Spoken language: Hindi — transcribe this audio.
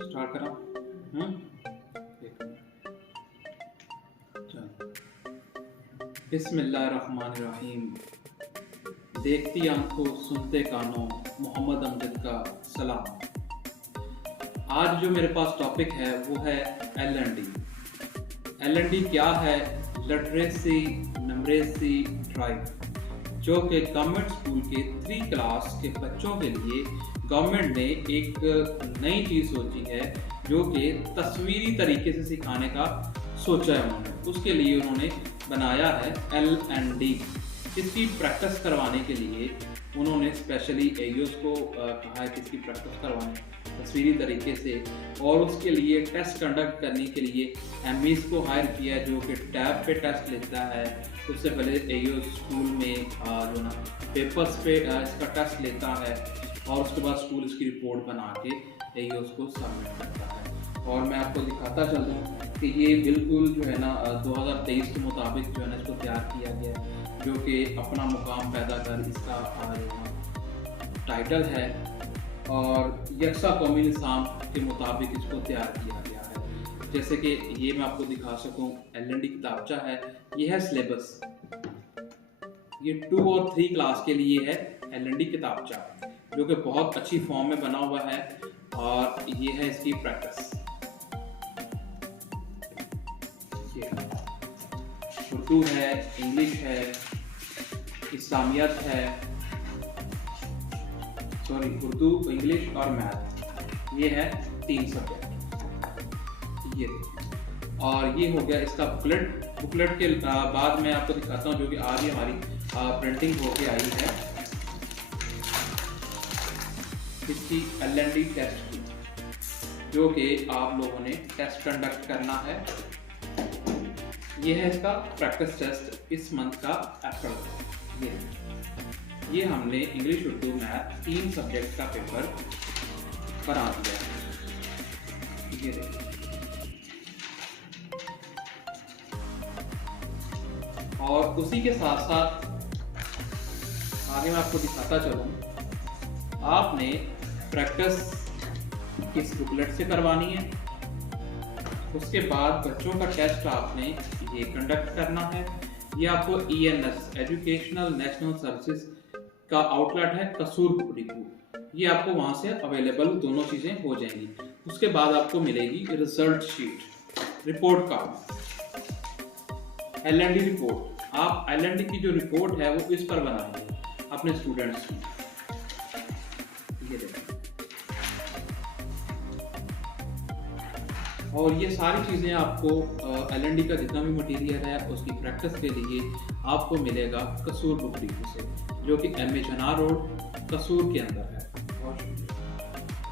स्टार्ट करा। एक मिनट। चलो। बिस्मिल्लाहिर्रहमानिर्रहीम। देखती आंखों सुनते कानों, मोहम्मद अमजद का सलाम। आज जो मेरे पास टॉपिक है वो है LND। LND क्या है? लिटरेसी न्यूमरेसी ड्राइव, जो कि गवर्नमेंट स्कूल के 3 क्लास के बच्चों के लिए गवर्नमेंट ने एक नई चीज़ सोची है, जो कि तस्वीरी तरीके से सिखाने का सोचा है उन्होंने। उसके लिए उन्होंने बनाया है LND। इसकी प्रैक्टिस करवाने के लिए उन्होंने स्पेशली एयोस को कहा है कि इसकी प्रैक्टिस करवाएं तस्वीरी तरीके से, और उसके लिए टेस्ट कंडक्ट करने के लिए एमईस को हायर किया है, जो कि टैब पे टेस्ट लेता है। उससे पहले एयोस स्कूल में जो ना पेपर्स पे इसका टेस्ट लेता है, और उसके बाद स्कूल इसकी रिपोर्ट बना के एयोस को सबमिट करता है। और मैं आपको दिखाता चल दूँ कि ये बिल्कुल जो है ना 2023 के मुताबिक जो है ना इसको तैयार किया गया है, जो कि अपना मुकाम पैदा कर इसका टाइटल है, और यकसा कौमी निज़ाम के मुताबिक इसको तैयार किया गया है। जैसे कि ये मैं आपको दिखा सकूं, LND किताबचा है, ये है सिलेबस। ये 2 और 3 क्लास के लिए है LND किताबचा, जो कि बहुत अच्छी फॉर्म में बना हुआ है, और ये है इसकी प्रैक्टिस। उर्दू है, इंग्लिश है, इस्लामियत है, सॉरी उर्दू, इंग्लिश और मैथ, ये है 3 सब्जेक्ट। ये और ये हो गया इसका बुकलेट के बाद मैं आपको दिखाता हूँ, जो कि आज ही हमारी प्रिंटिंग होके आई है इसकी LND टेस्ट की, जो कि आप लोगों ने टेस्ट कंडक्ट करना है। ये है इसका प्रैक्टिस टेस्ट इस मंथ का अप्रैल। ये हमने इंग्लिश, उर्दू, मैथ 3 सब्जेक्ट का पेपर बना दिया है। ये देखिए, और उसी के साथ साथ आगे मैं आपको दिखाता चलूँ, आपने प्रैक्टिस इस बुकलेट से करवानी है। उसके बाद बच्चों का टेस्ट आपने ये कंडक्ट करना है। ये आपको ENS एजुकेशनल नेशनल सर्विसेज का आउटलेट है कसूर बुकडिपो, ये आपको वहां से अवेलेबल दोनों चीजें हो जाएंगी। उसके बाद आपको मिलेगी result sheet, report card, LND report. आप LND की जो रिपोर्ट है वो इस पर बनाएंगे अपने स्टूडेंट्स की। ये देखिए, और ये सारी चीज़ें आपको LND का जितना भी मटेरियल है उसकी प्रैक्टिस के लिए आपको मिलेगा कसूर बुक डिपो से, जो कि MA चनार रोड कसूर के अंदर है। बहुत शुक्रिया।